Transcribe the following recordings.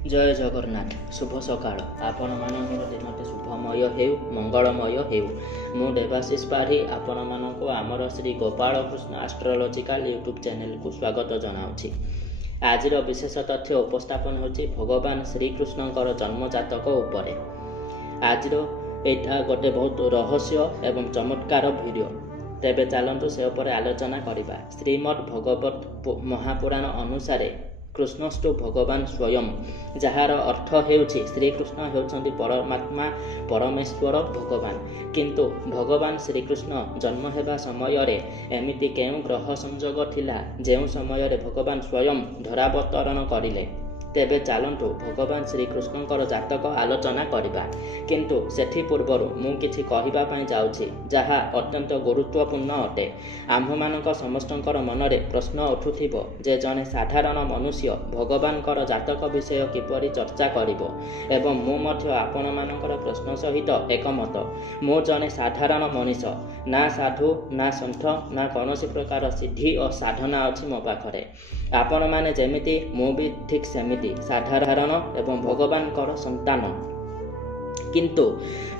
जय जगन्नाथ शुभ सकाळ आपण मानकर दिनटी शुभमय हेउ मंगलमय हेउ मु देवाशीष पाढ़ी आपण मानक आमर Shri Gopal Krishna astrological YouTube channel को स्वागत जनाउछि। आज विशेष तथ्य उपस्थापन होछि भगवान श्रीकृष्णकर जन्म जातक उपरे। आज एटा गोटे बहुत रहस्य एवं चमत्कार वीडियो। तेबे चलतु से उपरे आलोचना करिबा। श्रीमद् भगवत महापुराण अनुसार कृष्णस्तु भगवान स्वयं, जार अर्थ हेउछि श्रीकृष्ण हेउछन्ति परमात्मा परमेश्वर भगवान। किंतु भगवान श्रीकृष्ण जन्म हेबा समय रे एमिति केउ ग्रह संयोग थिला जेउ समय रे भगवान स्वयं धरावतरण करिले। तेबे चलतु भगवान श्रीकृष्णकर जातक आलोचना करिबा। किंतु सेठी पूर्वरु मु किछि कहिबा पई जाउछि जहा अत्यंत गुरुत्वपूर्ण अटे। आम्भमानक समस्तंकर मनरे प्रश्न उठुथिबो जे जने साधारण मनुष्य भगवानकर जातक विषय किपरि चर्चा करिबो एवं मु मध्य आपण मानकर प्रश्न सहित एकमत। मु जने साधारण मनीष, ना साधु ना संत ना कौनसी प्रकार सिद्धि और साधना अछि मो पाखरे। आपण माने जेमिति मु भी ठीक सेमिति साधारण एवं भगवान कर संतान। किंतु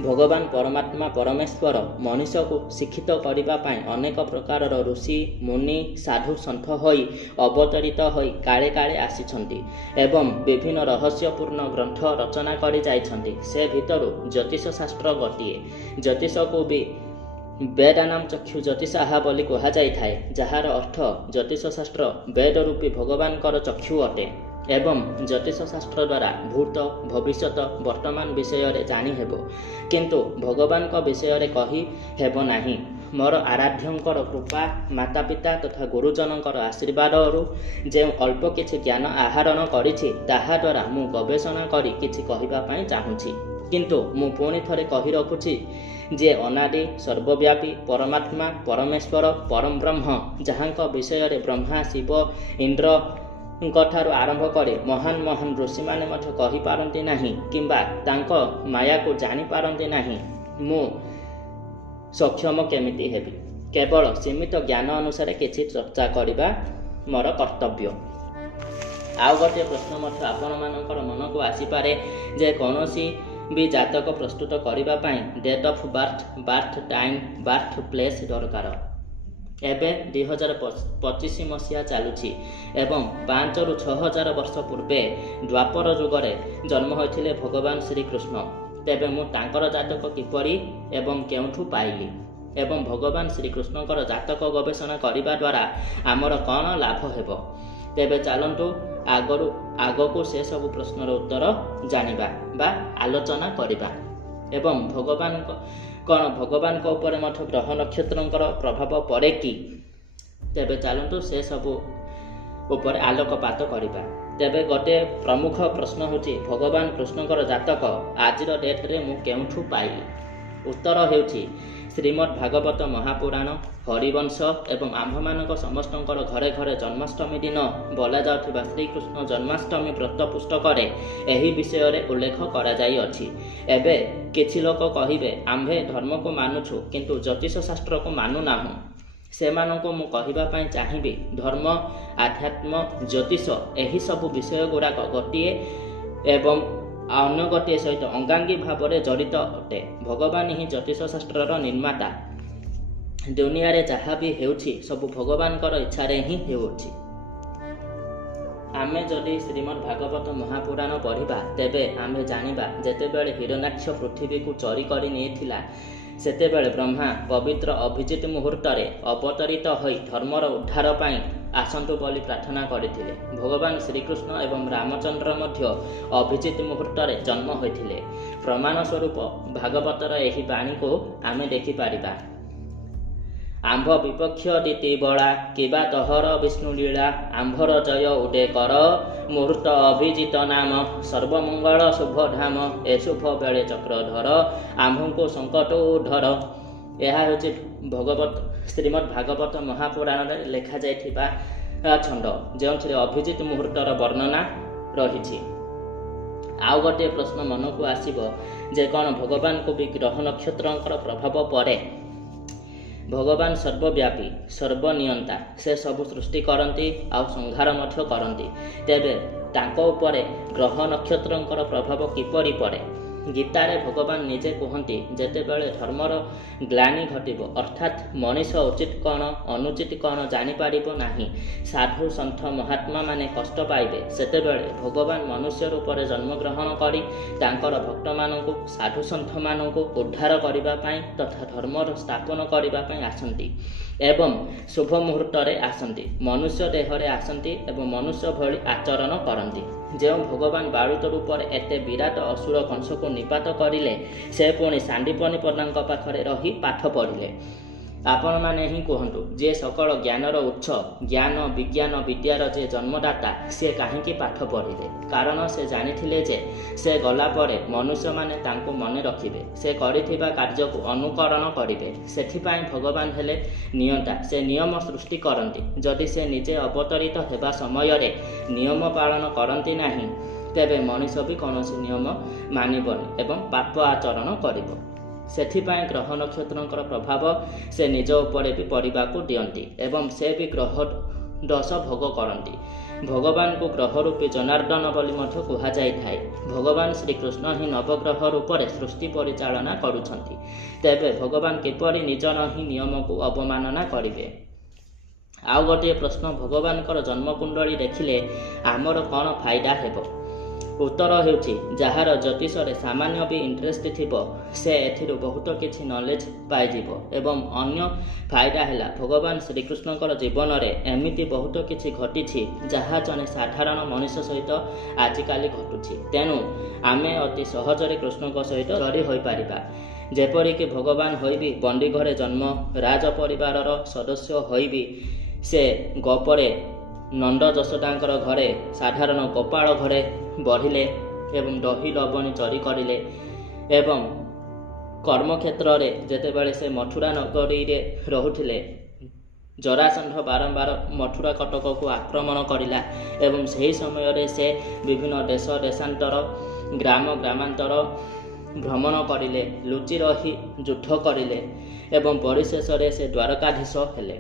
भगवान परमात्मा परमेश्वर मनीष को शिक्षित करिबा पाई अनेक प्रकार ऋषि मुनि साधु सन्थ होई अवतरित होई काले काले आसीछन्ति एवं विभिन्न रहस्यपूर्ण ग्रंथ रचना करि जाइछन्ति। से भितरु ज्योतिष शास्त्र गोटिए। ज्योतिष को भी वेदानाम चक्षु ज्योतिषाः बोली कहा जाई थाए, जहार अर्थ ज्योतिष शास्त्र वेद रूपी भगवान कर चक्षु अटे एवं ज्योतिष शास्त्र द्वारा भूत भविष्यत वर्तमान विषय रे जानी हेबो। किंतु भगवान का विषय रे कही हेबो नाही। मोर आराध्यंकर कृपा माता पिता तथा गुरुजनकर आशीर्वाद जे अल्प किछि ज्ञान आहरण करिछि ताहा द्वारा मु गवेषणा करी किछि कहिबा पई चाहुछि। किंतु मु पुणी थरे कहि रखुछि जे अनादि सर्वव्यापी परमात्मा परमेश्वर परम ब्रह्म जहांक विषय रे ब्रह्मा शिव इंद्र ठारू आरंभ करे महान महान ऋषि माने मध्य कहि पारंती नाही किंबा तांको माया को जानि पारंती नाही। मु सक्षम केमिति हेबी? केवल सीमित ज्ञान अनुसार किछि चर्चा करिबा मोर कर्तव्य। आउ गोटे प्रश्न मध्य आपण मानकर मन को आसी पारे जे कोनोसी भी जातक प्रस्तुत करिबा पाई date of birth, birth time, birth place दरकार। एबे 2025 मसीहा चलुछि एवं 5 रु 6000 वर्ष पूर्वे द्वापर जुगरे जन्म होइथिले भगवान श्रीकृष्ण। तेबे मु तांकर जातक किपरि एवं केउठु पाइली एवं भगवान श्रीकृष्णकर जातक गवेषणा करिबा द्वारा आमर कौन लाभ हेबो? तेबे चलंतु आगको से सब प्रश्नर उत्तर जानिबा बा आलोचना करिबा एवं भगवान को ऊपर मठ ग्रह नक्षत्रंकर प्रभाव पड़े कि? तेबे चलंतु से सब ऊपर आलोकपात करिबा। तेबे गोटे प्रमुख प्रश्न होची भगवान कृष्णकर जातक आजिर डेट रे मु केउठु पाइली? उत्तर हेउची श्रीमद् भागवत महापुराण हरिवंश एवं आम्भमानक समस्तंकर घरे घरे जन्माष्टमी दिन बोला जाउथिबा श्रीकृष्ण जन्माष्टमी व्रत पुस्तक एही विषय रे उल्लेख करा जाई अछि। एबे किछि लोक कहिबे आम्भे धर्म को मानुछु किंतु ज्योतिष शास्त्र को मानु नाहु। सेमानंको मु कहिबा पई चाहिबी धर्म आध्यात्म ज्योतिष एही सब विषय गुड़ाक गोटिए एवं अन्य गोटे सहित अंगांगी भाव में जड़ित अटे। भगवान ही ज्योतिष शास्त्र निर्माता। दुनिया रे जहाँ भी हेउछि सब भगवान कर इच्छा रे ही हेउछि। आमे जदि श्रीमद् भागवत महापुराण पढ़िबा तेबे आमे जानिबा जेतेबेले हिरण्याक्ष पृथ्वी को चोरी करि नेथिला सेतेबेले ब्रह्मा पवित्र अभिजित मुहूर्त रे अवतरित होई धर्मर उद्धार पाई आसंतु बोली प्रार्थना करथिले। भगवान श्रीकृष्ण एवं रामचंद्र मध्य अभिजित मुहूर्त रे जन्म होइथिले। प्रमाण स्वरूप भागवतर एही बाणी को आमे देखि पारिबा। आंभ विपक्ष दिति बड़ा किबा तहर विष्णु लीला आंभर जय उदे कर मुहूर्त अभिजित नाम सर्वमंगल शुभ धाम ए शुभ बेले चक्रधर आंभको संकट उद्धर। यह होछि भगवत श्रीमद् भागवत महापुराण रे लेखा जाइथिबा छंद जेउथिरे अभिजित मुहूर्तर वर्णना रहिछि। आउ गोटे प्रश्न मन को आसीबो जे कोन भगवान को भी ग्रह नक्षत्रंकर प्रभाव पड़े? भगवान सर्वव्यापी सर्वनियंता से सब सृष्टि करती आ संहार मध्य करती। तेबे ତାଙ୍କ ଉପରେ ଗ୍ରହ ନକ୍ଷତ୍ରଙ୍କର ପ୍ରଭାବ କିପରି ପଡ଼େ। ଗୀତାରେ ଭଗବାନ ନିଜେ କୁହନ୍ତି, ଯେତେବେଳେ ଧର୍ମର ଗ୍ଲାନି ଘଟିବ, ଅର୍ଥାତ୍ ମଣିଷ ଉଚିତ କ'ଣ ଅନୁଚିତ କ'ଣ ଜାଣିପାରିବ ନାହିଁ, ସାଧୁ ସନ୍ଥ ମହାତ୍ମାମାନେ କଷ୍ଟ ପାଇବେ, ସେତେବେଳେ ଭଗବାନ ମନୁଷ୍ୟ ରୂପରେ ଜନ୍ମଗ୍ରହଣ କରି ତାଙ୍କର ଭକ୍ତମାନଙ୍କୁ ସାଧୁ ସନ୍ଥମାନଙ୍କୁ ଉଦ୍ଧାର କରିବା ପାଇଁ ତଥା ଧର୍ମର ସ୍ଥାପନ କରିବା ପାଇଁ ଆସନ୍ତି ଏବଂ ଶୁଭ ମୁହୂର୍ତ୍ତରେ ଆସନ୍ତି, ମନୁଷ୍ୟ ଦେହରେ ଆସନ୍ତି ଏବଂ ମନୁଷ୍ୟ ଭଳି ଆଚରଣ କରନ୍ତି। ଯେଉଁ ଭଗବାନ ବାଳୁତ ରୂପରେ ଏତେ ବିରାଟ ଅସୁର କଂସକୁ ନିପାତ କରିଲେ, ସେ ପୁଣି ସାଣ୍ଡିପନି ପଣ୍ଡାଙ୍କ ପାଖରେ ରହି ପାଠ ପଢ଼ିଲେ। ଆପଣମାନେ ହିଁ କୁହନ୍ତୁ, ଯିଏ ସକଳ ଜ୍ଞାନର ଉତ୍ସ, ଜ୍ଞାନ ବିଜ୍ଞାନ ବିଦ୍ୟାର ଯେ ଜନ୍ମଦାତା, ସେ କାହିଁକି ପାଠ ପଢ଼ିଲେ? କାରଣ ସେ ଜାଣିଥିଲେ ଯେ ସେ ଗଲା ପରେ ମନୁଷ୍ୟମାନେ ତାଙ୍କୁ ମନେ ରଖିବେ, ସେ କରିଥିବା କାର୍ଯ୍ୟକୁ ଅନୁକରଣ କରିବେ। ସେଥିପାଇଁ ଭଗବାନ ହେଲେ ନିୟନ୍ତା, ସେ ନିୟମ ସୃଷ୍ଟି କରନ୍ତି। ଯଦି ସେ ନିଜେ ଅବତରିତ ହେବା ସମୟରେ ନିୟମ ପାଳନ କରନ୍ତି ନାହିଁ, ତେବେ ମଣିଷ ବି କୌଣସି ନିୟମ ମାନିବନି ଏବଂ ପାପ ଆଚରଣ କରିବ। ସେଥିପାଇଁ ଗ୍ରହ ନକ୍ଷତ୍ରଙ୍କର ପ୍ରଭାବ ସେ ନିଜ ଉପରେ ବି ପଡ଼ିବାକୁ ଦିଅନ୍ତି ଏବଂ ସେ ବି ଗ୍ରହ ଦୋଷ ଭୋଗ କରନ୍ତି। ଭଗବାନଙ୍କୁ ଗ୍ରହ ରୂପୀ ଜନାର୍ଦ୍ଦନ ବୋଲି ମଧ୍ୟ କୁହାଯାଇଥାଏ। ଭଗବାନ ଶ୍ରୀକୃଷ୍ଣ ହିଁ ନବଗ୍ରହ ରୂପରେ ସୃଷ୍ଟି ପରିଚାଳନା କରୁଛନ୍ତି। ତେବେ ଭଗବାନ କିପରି ନିଜର ହିଁ ନିୟମକୁ ଅବମାନନା କରିବେ? ଆଉ ଗୋଟିଏ ପ୍ରଶ୍ନ, ଭଗବାନଙ୍କର ଜନ୍ମକୁଣ୍ଡଳୀ ଦେଖିଲେ ଆମର କ'ଣ ଫାଇଦା ହେବ? ଉତ୍ତର ହେଉଛି, ଯାହାର ଜ୍ୟୋତିଷରେ ସାମାନ୍ୟ ବି ଇଣ୍ଟରେଷ୍ଟ ଥିବ, ସେ ଏଥିରୁ ବହୁତ କିଛି ନଲେଜ ପାଇଯିବ। ଏବଂ ଅନ୍ୟ ଫାଇଦା ହେଲା, ଭଗବାନ ଶ୍ରୀକୃଷ୍ଣଙ୍କର ଜୀବନରେ ଏମିତି ବହୁତ କିଛି ଘଟିଛି ଯାହା ଜଣେ ସାଧାରଣ ମଣିଷ ସହିତ ଆଜିକାଲି ଘଟୁଛି। ତେଣୁ ଆମେ ଅତି ସହଜରେ କୃଷ୍ଣଙ୍କ ସହିତ ଯୋଡ଼ି ହୋଇପାରିବା। ଯେପରିକି ଭଗବାନ ହୋଇବି ବଣ୍ଡି ଘରେ ଜନ୍ମ, ରାଜ ପରିବାରର ସଦସ୍ୟ ହୋଇବି ସେ ଗୋପରେ ନନ୍ଦ ଯଶୋଦାଙ୍କର ଘରେ ସାଧାରଣ ଗୋପାଳ ଘରେ ବଢ଼ିଲେ ଏବଂ ଦହି ଲବଣୀ ଚୋରି କରିଲେ ଏବଂ କର୍ମକ୍ଷେତ୍ରରେ ଯେତେବେଳେ ସେ ମଥୁରା ନଗରୀରେ ରହୁଥିଲେ, ଜରାସନ୍ଧ ବାରମ୍ବାର ମଥୁରା କଟକକୁ ଆକ୍ରମଣ କରିଲା ଏବଂ ସେହି ସମୟରେ ସେ ବିଭିନ୍ନ ଦେଶ ଦେଶାନ୍ତର ଗ୍ରାମ ଗ୍ରାମାନ୍ତର ଭ୍ରମଣ କରିଲେ, ଲୁଚି ରହି ଯୁଦ୍ଧ କରିଲେ ଏବଂ ପରିଶେଷରେ ସେ ଦ୍ୱାରକାଧୀଶ ହେଲେ,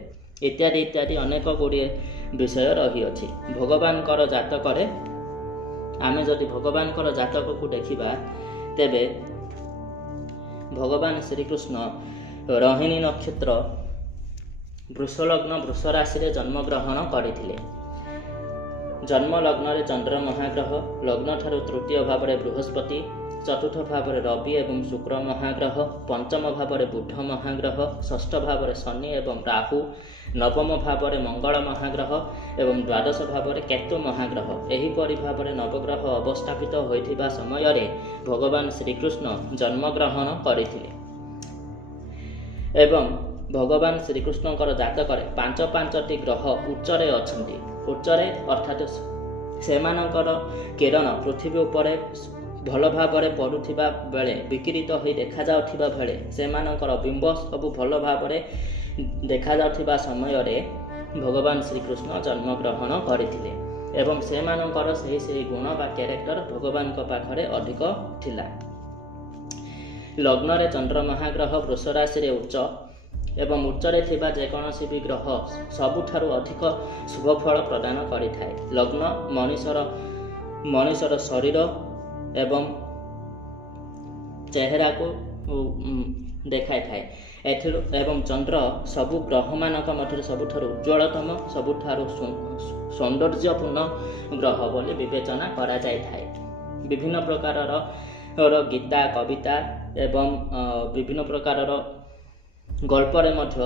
ଇତ୍ୟାଦି ଇତ୍ୟାଦି ଅନେକ ଗୁଡ଼ିଏ ବିଷୟ ରହିଅଛି ଭଗବାନଙ୍କର ଜାତକରେ। ଆମେ ଯଦି ଭଗବାନଙ୍କର ଜାତକକୁ ଦେଖିବା, ତେବେ ଭଗବାନ ଶ୍ରୀକୃଷ୍ଣ ରୋହିଣୀ ନକ୍ଷତ୍ର ବୃଷ ଲଗ୍ନ ବୃଷ ରାଶିରେ ଜନ୍ମଗ୍ରହଣ କରିଥିଲେ। ଜନ୍ମ ଲଗ୍ନରେ ଚନ୍ଦ୍ର ମହାଗ୍ରହ, ଲଗ୍ନଠାରୁ ତୃତୀୟ ଭାବରେ ବୃହସ୍ପତି, ଚତୁର୍ଥ ଭାବରେ ରବି ଏବଂ ଶୁକ୍ର ମହାଗ୍ରହ, ପଞ୍ଚମ ଭାବରେ ବୁଧ ମହାଗ୍ରହ, ଷଷ୍ଠ ଭାବରେ ଶନି ଏବଂ ରାହୁ, ନବମ ଭାବରେ ମଙ୍ଗଳ ମହାଗ୍ରହ ଏବଂ ଦ୍ୱାଦଶ ଭାବରେ କେତୁ ମହାଗ୍ରହ। ଏହିପରି ଭାବରେ ନବଗ୍ରହ ଅବସ୍ଥାପିତ ହୋଇଥିବା ସମୟରେ ଭଗବାନ ଶ୍ରୀକୃଷ୍ଣ ଜନ୍ମଗ୍ରହଣ କରିଥିଲେ ଏବଂ ଭଗବାନ ଶ୍ରୀକୃଷ୍ଣଙ୍କର ଜାତକରେ 5ଟି ଗ୍ରହ ଉଚ୍ଚରେ ଅଛନ୍ତି। ଉଚ୍ଚରେ ଅର୍ଥାତ୍ ସେମାନଙ୍କର କିରଣ ପୃଥିବୀ ଉପରେ ଭଲ ଭାବରେ ପଡ଼ୁଥିବା ବେଳେ, ବିକିରିତ ହୋଇ ଦେଖାଯାଉଥିବା ବେଳେ, ସେମାନଙ୍କର ବିମ୍ବ ସବୁ ଭଲ ଭାବରେ ଦେଖାଯାଉଥିବା ସମୟରେ ଭଗବାନ ଶ୍ରୀକୃଷ୍ଣ ଜନ୍ମଗ୍ରହଣ କରିଥିଲେ ଏବଂ ସେମାନଙ୍କର ସେହି ଗୁଣ ବା କ୍ୟାରେକ୍ଟର ଭଗବାନଙ୍କ ପାଖରେ ଅଧିକ ଥିଲା। ଲଗ୍ନରେ ଚନ୍ଦ୍ର ମହାଗ୍ରହ ବୃଷ ରାଶିରେ ଉଚ୍ଚ ଏବଂ ଉଚ୍ଚରେ ଥିବା ଯେକୌଣସି ବି ଗ୍ରହ ସବୁଠାରୁ ଅଧିକ ଶୁଭ ଫଳ ପ୍ରଦାନ କରିଥାଏ। ଲଗ୍ନ ମଣିଷର ଶରୀର ଏବଂ ଚେହେରାକୁ ଦେଖାଇଥାଏ। ଏଥିରୁ ଏବଂ ଚନ୍ଦ୍ର ସବୁ ଗ୍ରହମାନଙ୍କ ମଧ୍ୟରେ ସବୁଠାରୁ ଉଜ୍ଜ୍ୱଳତମ, ସବୁଠାରୁ ସୌନ୍ଦର୍ଯ୍ୟପୂର୍ଣ୍ଣ ଗ୍ରହ ବୋଲି ବିବେଚନା କରାଯାଇଥାଏ। ବିଭିନ୍ନ ପ୍ରକାରର ଗୀତା କବିତା ଏବଂ ବିଭିନ୍ନ ପ୍ରକାରର ଗଳ୍ପରେ ମଧ୍ୟ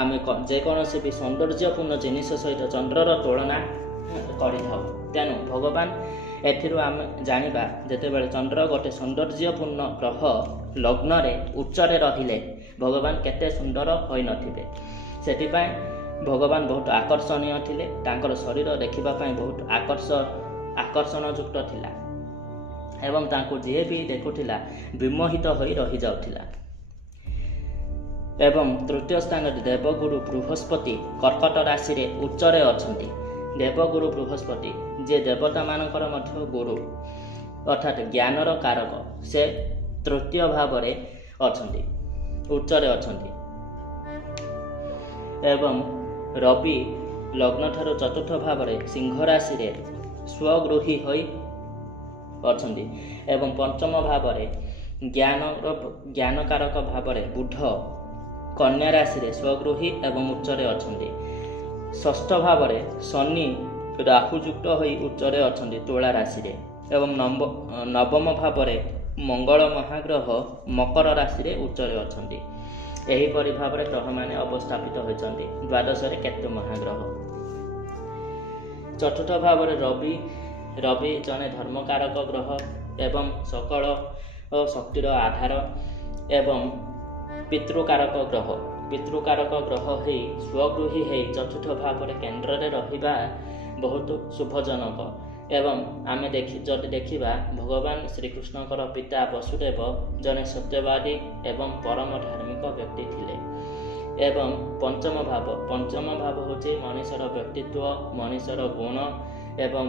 ଆମେ ଯେକୌଣସି ବି ସୌନ୍ଦର୍ଯ୍ୟପୂର୍ଣ୍ଣ ଜିନିଷ ସହିତ ଚନ୍ଦ୍ରର ତୁଳନା କରିଥାଉ। ତେଣୁ ଭଗବାନ ଏଥିରୁ ଆମେ ଜାଣିବା, ଯେତେବେଳେ ଚନ୍ଦ୍ର ଗୋଟେ ସୌନ୍ଦର୍ଯ୍ୟପୂର୍ଣ୍ଣ ଗ୍ରହ ଲଗ୍ନରେ ଉଚ୍ଚରେ ରହିଲେ ଭଗବାନ କେତେ ସୁନ୍ଦର ହୋଇନଥିବେ। ସେଥିପାଇଁ ଭଗବାନ ବହୁତ ଆକର୍ଷଣୀୟ ଥିଲେ, ତାଙ୍କର ଶରୀର ଦେଖିବା ପାଇଁ ବହୁତ ଆକର୍ଷଣଯୁକ୍ତ ଥିଲା ଏବଂ ତାଙ୍କୁ ଯିଏ ବି ଦେଖୁଥିଲା ବିମୋହିତ ହୋଇ ରହିଯାଉଥିଲା। ଏବଂ ତୃତୀୟ ସ୍ଥାନରେ ଦେବଗୁରୁ ବୃହସ୍ପତି କର୍କଟ ରାଶିରେ ଉଚ୍ଚରେ ଅଛନ୍ତି। ଦେବଗୁରୁ ବୃହସ୍ପତି ଯିଏ ଦେବତାମାନଙ୍କର ମଧ୍ୟ ଗୁରୁ ଅର୍ଥାତ୍ ଜ୍ଞାନର କାରକ, ସେ ତୃତୀୟ ଭାବରେ ଅଛନ୍ତି, ଉଚ୍ଚରେ ଅଛନ୍ତି। ଏବଂ ରବି ଲଗ୍ନଠାରୁ ଚତୁର୍ଥ ଭାବରେ ସିଂହ ରାଶିରେ ସ୍ୱଗୃହୀ ହୋଇ ଅଛନ୍ତି ଏବଂ ପଞ୍ଚମ ଭାବରେ ଜ୍ଞାନକାରକ ଭାବରେ ବୁଧ କନ୍ୟା ରାଶିରେ ସ୍ୱଗୃହୀ ଏବଂ ଉଚ୍ଚରେ ଅଛନ୍ତି। ଷଷ୍ଠ ଭାବରେ ଶନି ରାହୁଯୁକ୍ତ ହୋଇ ଉଚ୍ଚରେ ଅଛନ୍ତି ତୁଳା ରାଶିରେ ଏବଂ ନବମ ଭାବରେ ମଙ୍ଗଳ ମହାଗ୍ରହ ମକର ରାଶିରେ ଉଚ୍ଚରେ ଅଛନ୍ତି। ଏହିପରି ଭାବରେ ଗ୍ରହମାନେ ଅବସ୍ଥାପିତ ହୋଇଛନ୍ତି। ଦ୍ୱାଦଶରେ କେତୁ ମହାଗ୍ରହ। ଚତୁର୍ଥ ଭାବରେ ରବି ଜଣେ ଧର୍ମକାରକ ଗ୍ରହ ଏବଂ ସକଳ ଶକ୍ତିର ଆଧାର ଏବଂ ପିତୃକାରକ ଗ୍ରହ ହୋଇ ସ୍ୱଗୃହୀ ହୋଇ ଚତୁର୍ଥ ଭାବରେ କେନ୍ଦ୍ରରେ ରହିବା ବହୁତ ଶୁଭଜନକ। ଏବଂ ଆମେ ଯଦି ଦେଖିବା ଭଗବାନ ଶ୍ରୀକୃଷ୍ଣଙ୍କର ପିତା ବସୁଦେବ ଜଣେ ସତ୍ୟବାଦୀ ଏବଂ ପରମ ଧାର୍ମିକ ବ୍ୟକ୍ତି ଥିଲେ। ଏବଂ ପଞ୍ଚମ ଭାବ ହେଉଛି ମଣିଷର ବ୍ୟକ୍ତିତ୍ୱ, ମଣିଷର ଗୁଣ ଏବଂ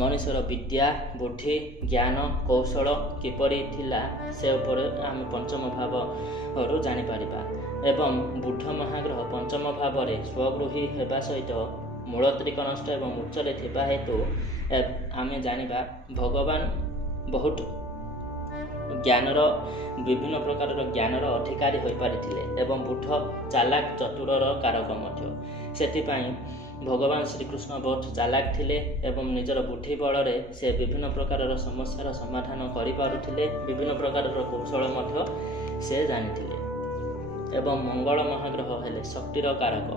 ମଣିଷର ବିଦ୍ୟା, ବୁଦ୍ଧି, ଜ୍ଞାନ, କୌଶଳ କିପରି ଥିଲା ସେ ଉପରେ ଆମେ ପଞ୍ଚମ ଭାବରୁ ଜାଣିପାରିବା। ଏବଂ ବୁଧ ମହାଗ୍ରହ ପଞ୍ଚମ ଭାବରେ ସ୍ୱଗୃହୀ ହେବା ସହିତ ମୂଳ ତ୍ରିକୋଣସ୍ଥ ଏବଂ ଉଚ୍ଚରେ ଥିବା ହେତୁ ଆମେ ଜାଣିବା ଭଗବାନ ବହୁତ ବିଭିନ୍ନ ପ୍ରକାରର ଜ୍ଞାନର ଅଧିକାରୀ ହୋଇପାରିଥିଲେ ଏବଂ ବୁଧ ଚାଲାକ ଚତୁରର କାରକ ମଧ୍ୟ। ସେଥିପାଇଁ ଭଗବାନ ଶ୍ରୀକୃଷ୍ଣ ବହୁତ ଚାଲାକ ଥିଲେ ଏବଂ ନିଜର ବୁଦ୍ଧି ବଳରେ ସେ ବିଭିନ୍ନ ପ୍ରକାରର ସମସ୍ୟାର ସମାଧାନ କରିପାରୁଥିଲେ, ବିଭିନ୍ନ ପ୍ରକାରର କୌଶଳ ମଧ୍ୟ ସେ ଜାଣିଥିଲେ। ଏବଂ ମଙ୍ଗଳ ମହାଗ୍ରହ ହେଲେ ଶକ୍ତିର କାରକ,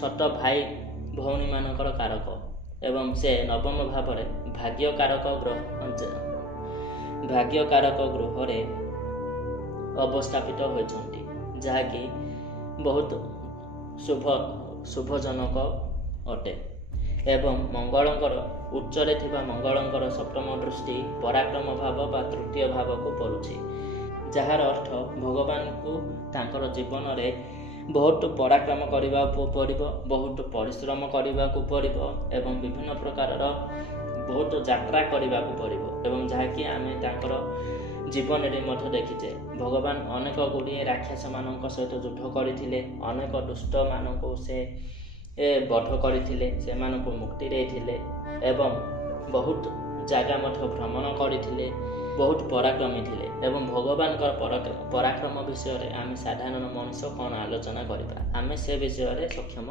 ଛୋଟ ଭାଇ ଭଉଣୀମାନଙ୍କର କାରକ ଏବଂ ସେ ନବମ ଭାବରେ ଭାଗ୍ୟକାରକ ଗୃହରେ ଅବସ୍ଥାପିତ ହୋଇଛନ୍ତି, ଯାହାକି ବହୁତ ଶୁଭଜନକ ଅଟେ। ଏବଂ ଉଚ୍ଚରେ ଥିବା ମଙ୍ଗଳଙ୍କର ସପ୍ତମ ଦୃଷ୍ଟି ପରାକ୍ରମ ଭାବ ବା ତୃତୀୟ ଭାବକୁ ପଡ଼ୁଛି, ଯାହାର ଅର୍ଥ ଭଗବାନଙ୍କୁ ତାଙ୍କର ଜୀବନରେ ବହୁତ ପରାକ୍ରମ କରିବାକୁ ପଡ଼ିବ, ବହୁତ ପରିଶ୍ରମ କରିବାକୁ ପଡ଼ିବ ଏବଂ ବିଭିନ୍ନ ପ୍ରକାରର ବହୁତ ଯାତ୍ରା କରିବାକୁ ପଡ଼ିବ। ଏବଂ ଯାହାକି ଆମେ ତାଙ୍କର ଜୀବନରେ ମଧ୍ୟ ଦେଖିଛେ, ଭଗବାନ ଅନେକ ଗୁଡ଼ିଏ ରାକ୍ଷସମାନଙ୍କ ସହିତ ଯୁଦ୍ଧ କରିଥିଲେ, ଅନେକ ଦୁଷ୍ଟମାନଙ୍କୁ ସେ ବଧ କରିଥିଲେ, ସେମାନଙ୍କୁ ମୁକ୍ତି ଦେଇଥିଲେ ଏବଂ ବହୁତ ଜାଗା ମଧ୍ୟ ଭ୍ରମଣ କରିଥିଲେ, ବହୁତ ପରାକ୍ରମୀ ଥିଲେ। ଏବଂ ଭଗବାନଙ୍କର ପରାକ୍ରମ ବିଷୟରେ ଆମେ ସାଧାରଣ ମଣିଷ କ'ଣ ଆଲୋଚନା କରିବା, ଆମେ ସେ ବିଷୟରେ ସକ୍ଷମ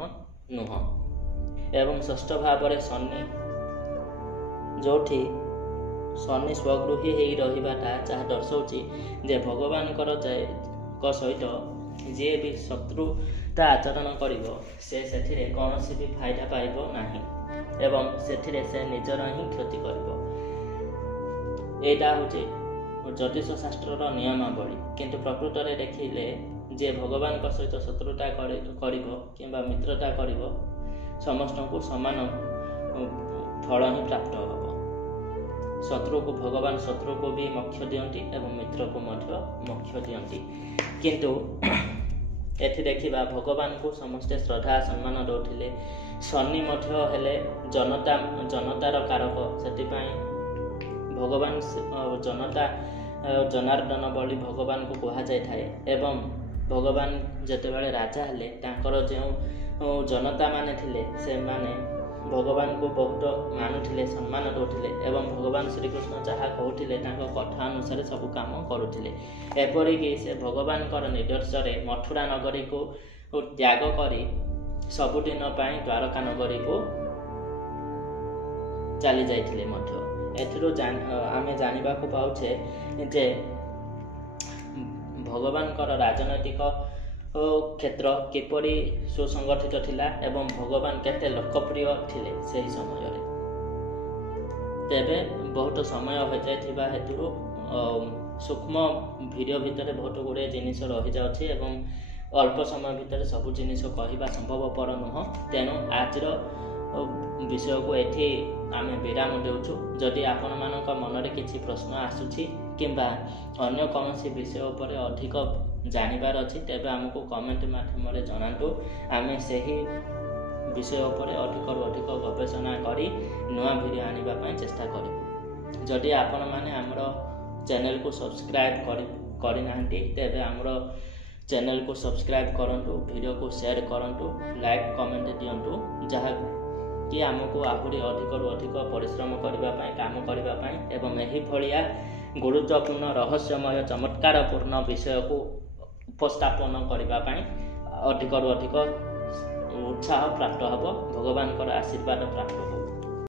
ନୁହଁ। ଏବଂ ଷଷ୍ଠ ଭାବରେ ଶନି, ଯେଉଁଠି ଶନି ସ୍ୱଗୃହୀ ହେଇ ରହିବାଟା ଯାହା ଦର୍ଶାଉଛି ଯେ ଭଗବାନଙ୍କର ସହିତ ଯିଏ ବି ଶତ୍ରୁତା ଆଚରଣ କରିବ ସେ ସେଥିରେ କୌଣସି ବି ଫାଇଦା ପାଇବ ନାହିଁ ଏବଂ ସେଥିରେ ସେ ନିଜର ହିଁ କ୍ଷତି କରିବ। ଏଇଟା ହେଉଛି ଜ୍ୟୋତିଷ ଶାସ୍ତ୍ରର ନିୟମାବଳୀ। କିନ୍ତୁ ପ୍ରକୃତରେ ଦେଖିଲେ ଯିଏ ଭଗବାନଙ୍କ ସହିତ ଶତ୍ରୁତା କରିବ କିମ୍ବା ମିତ୍ରତା କରିବ ସମସ୍ତଙ୍କୁ ସମାନ ଫଳ ହିଁ ପ୍ରାପ୍ତ ହେବ। ଭଗବାନ ଶତ୍ରୁକୁ ବି ମୋକ୍ଷ ଦିଅନ୍ତି ଏବଂ ମିତ୍ରକୁ ମଧ୍ୟ ମୋକ୍ଷ ଦିଅନ୍ତି। କିନ୍ତୁ ଏଠି ଦେଖିବା ଭଗବାନଙ୍କୁ ସମସ୍ତେ ଶ୍ରଦ୍ଧା ସମ୍ମାନ ଦେଉଥିଲେ। ଶନି ମଧ୍ୟ ହେଲେ ଜନତାର କାରକ, ସେଥିପାଇଁ ଭଗବାନ ଜନାର୍ଦ୍ଦନ ବୋଲି ଭଗବାନଙ୍କୁ କୁହାଯାଇଥାଏ। ଏବଂ ଭଗବାନ ଯେତେବେଳେ ରାଜା ହେଲେ ତାଙ୍କର ଯେଉଁ ଜନତାମାନେ ଥିଲେ ସେମାନେ ଭଗବାନଙ୍କୁ ବହୁତ ମାନୁଥିଲେ, ସମ୍ମାନ ଦେଉଥିଲେ ଏବଂ ଭଗବାନ ଶ୍ରୀକୃଷ୍ଣ ଯାହା କହୁଥିଲେ ତାଙ୍କ କଥା ଅନୁସାରେ ସବୁ କାମ କରୁଥିଲେ। ଏପରିକି ସେ ଭଗବାନଙ୍କର ନିର୍ଦ୍ଦେଶରେ ମଥୁରା ନଗରୀକୁ ତ୍ୟାଗ କରି ସବୁଦିନ ପାଇଁ ଦ୍ୱାରକା ନଗରୀକୁ ଚାଲି ଯାଇଥିଲେ ମଧ୍ୟ। ଏଥିରୁ ଆମେ ଜାଣିବାକୁ ପାଉଛେ ଯେ ଭଗବାନଙ୍କର ରାଜନୈତିକ କ୍ଷେତ୍ର କିପରି ସୁସଂଗଠିତ ଥିଲା ଏବଂ ଭଗବାନ କେତେ ଲୋକପ୍ରିୟ ଥିଲେ ସେହି ସମୟରେ। ତେବେ ବହୁତ ସମୟ ହୋଇଯାଇଥିବା ହେତୁ ସୂକ୍ଷ୍ମ ଭିଡ଼ିଓ ଭିତରେ ବହୁତ ଗୁଡ଼ିଏ ଜିନିଷ ରହିଯାଉଛି ଏବଂ ଅଳ୍ପ ସମୟ ଭିତରେ ସବୁ ଜିନିଷ କହିବା ସମ୍ଭବପର ନୁହଁ। ତେଣୁ ଆଜିର ବିଷୟକୁ ଏଠି ଆମେ ବିରାମ ଦେଉଛୁ। ଯଦି ଆପଣମାନଙ୍କ ମନରେ କିଛି ପ୍ରଶ୍ନ ଆସୁଛି କିମ୍ବା ଅନ୍ୟ କୌଣସି ବିଷୟ ଉପରେ ଅଧିକ ଜାଣିବାର ଅଛି ତେବେ ଆମକୁ କମେଣ୍ଟ ମାଧ୍ୟମରେ ଜଣାନ୍ତୁ। ଆମେ ସେହି ବିଷୟ ଉପରେ ଅଧିକରୁ ଅଧିକ ଗବେଷଣା କରି ନୂଆ ଭିଡ଼ିଓ ଆଣିବା ପାଇଁ ଚେଷ୍ଟା କରିବୁ। ଯଦି ଆପଣମାନେ ଆମର ଚ୍ୟାନେଲକୁ ସବସ୍କ୍ରାଇବ୍ କରିନାହାନ୍ତି ତେବେ ଆମର ଚ୍ୟାନେଲକୁ ସବସ୍କ୍ରାଇବ୍ କରନ୍ତୁ, ଭିଡ଼ିଓକୁ ସେୟାର କରନ୍ତୁ, ଲାଇକ୍ କମେଣ୍ଟ ଦିଅନ୍ତୁ, ଯାହା कि आमको आहुरी अधिकरू अधिक परिश्रम करने काम करने एवं यही भलिया गुरुत्वपूर्ण रहस्यमय चमत्कारपूर्ण विषय को उपस्थापन करने अधिकरू अधिक उत्साह प्राप्त हम भगवान आशीर्वाद प्राप्त हो।